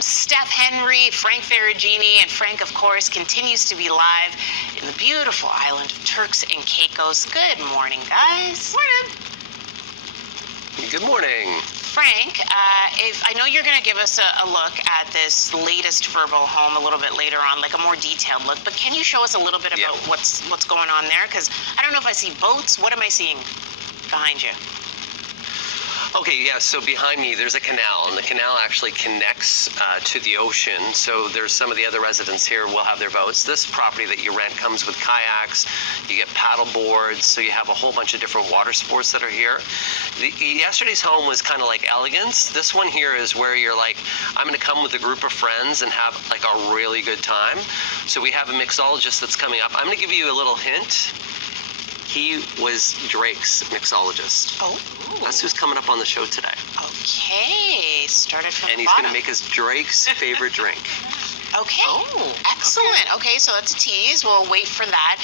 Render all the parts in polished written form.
Steph Henry, Frank Ferragini, and Frank, of course, continues to be live in the beautiful island of Turks and Caicos. Good morning, guys. Morning. Good morning. Frank, if I know you're going to give us a look at this latest verbal home a little bit later on, like a more detailed look, but can you show us a little bit about what's going on there? Because I don't know if I see boats. What am I seeing behind you? Okay, yeah, so behind me there's a canal, and the canal actually connects to the ocean. So there's some of the other residents here will have their boats. This property that you rent comes with kayaks, you get paddle boards, so you have a whole bunch of different water sports that are here. Yesterday's home was kind of like elegance. This one here is where you're like, I'm going to come with a group of friends and have like a really good time. So we have a mixologist that's coming up. I'm going to give you a little hint. He was Drake's mixologist. Oh. That's who's coming up on the show today. Okay, started from and the he's bottom. going to make us Drake's favorite drink. Okay. Oh, excellent. Okay, so that's a tease. We'll wait for that.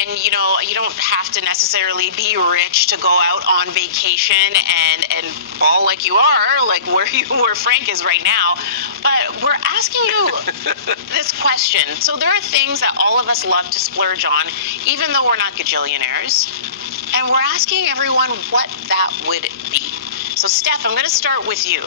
And you know, you don't have to necessarily be rich to go out on vacation and ball like you are, like where Frank is right now. But we're asking you this question. So there are things that all of us love to splurge on, even though we're not gajillionaires. And we're asking everyone what that would be. So, Steph, I'm going to start with you.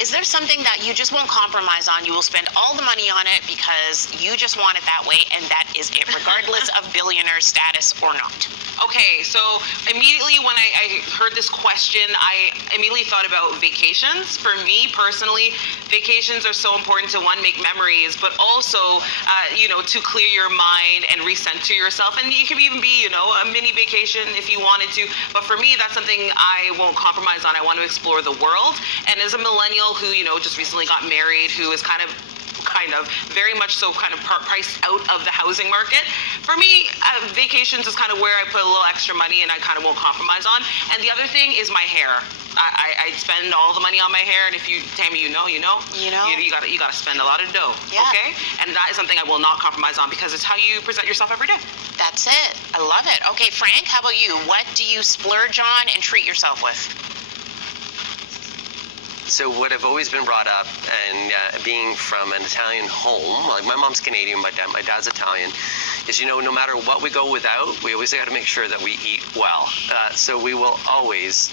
Is there something that you just won't compromise on? You will spend all the money on it because you just want it that way, and that is it, regardless of billionaire status or not. Okay, so immediately when I heard this question, I immediately thought about vacations. For me personally, vacations are so important to, one, make memories, but also, to clear your mind and recenter yourself. And it can even be, a mini vacation if you wanted to. But for me, that's something I won't compromise on. I want to explore the world. And as a millennial who, just recently got married, who is kind of very much so kind of priced out of the housing market. For me, vacations is kind of where I put a little extra money and I kind of won't compromise on. And the other thing is my hair. I spend all the money on my hair, and if you, Tammy, you gotta spend a lot of dough. Yeah. Okay? And that is something I will not compromise on because it's how you present yourself every day. That's it. I love it. Okay, Frank, how about you? What do you splurge on and treat yourself with? So what I've always been brought up, and being from an Italian home, like my mom's Canadian, my dad's Italian, is no matter what we go without, we always got to make sure that we eat well. So we will always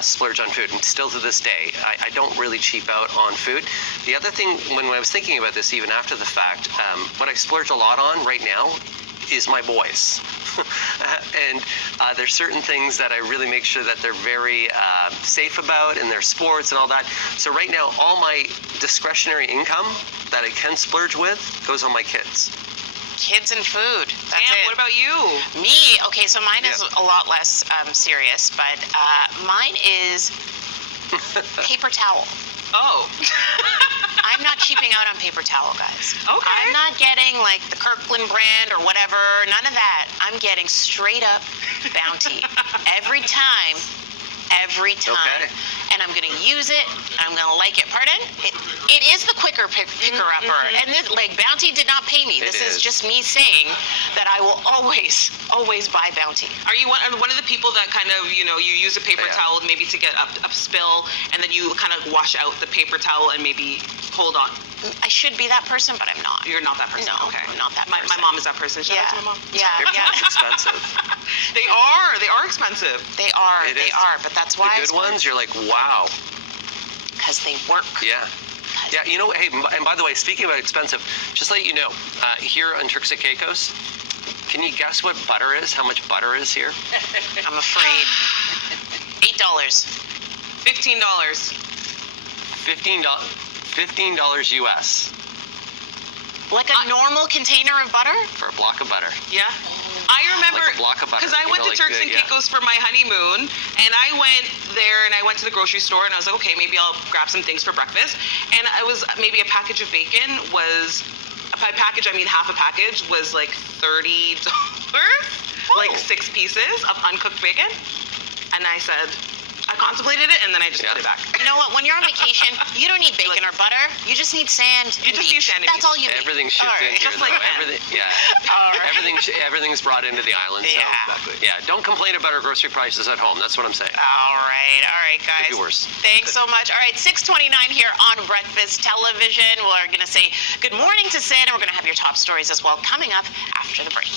splurge on food, and still to this day, I don't really cheap out on food. The other thing, when I was thinking about this, even after the fact, what I splurge a lot on right now is my boys. And there's certain things that I really make sure that they're very safe about in their sports and all that. So right now, all my discretionary income that I can splurge with goes on my kids. Kids and food. That's Sam, it. what about you? Me? Okay, so mine is a lot less serious, but mine is paper towel. Oh. I'm not cheaping out on paper towel, guys. Okay. I'm not getting like the Kirkland brand or whatever. None of that. I'm getting straight up Bounty every time. Okay. And I'm going to use it, and I'm going to like it. Pardon? It is the quicker picker-upper. And this, Bounty did not pay me. This is just me saying that I will always buy Bounty. Are you one of the people that kind of, you use a paper towel maybe to get a spill, and then you kind of wash out the paper towel and maybe hold on? I should be that person, but I'm not. You're not that person? No, okay. I'm not that person. My mom is that person. Shout out to my mom. Yeah. It's expensive. They are expensive. They are, but that's why the good ones, you're like, wow. Because they work. Yeah. Yeah, hey, and by the way, speaking about expensive, just let you know, here in Turks and Caicos, can you guess what butter is? How much butter is here? I'm afraid. $8. $15. $15 US. Like a normal container of butter? For a block of butter. Yeah. I remember, like a block of butter. because I went to Turks and Caicos for my honeymoon, and I went there and I went to the grocery store and I was like, okay, maybe I'll grab some things for breakfast. And I was, maybe a package of bacon was, by package I mean half a package, was like $30, like 6 pieces of uncooked bacon. And I said, I contemplated it, and then I just put it back. You know what? When you're on vacation, you don't need bacon or butter. You just need sand. You and just need beach. sand and That's beach. all you need. Everything's shipped All in right. here, Just like though. that. Everything, All right. everything's brought into the island. So, Yeah. don't complain about our grocery prices at home. That's what I'm saying. All right, guys. Could be worse. Thanks so much. All right, 6:29 here on Breakfast Television. We're going to say good morning to Sid, and we're going to have your top stories as well coming up after the break.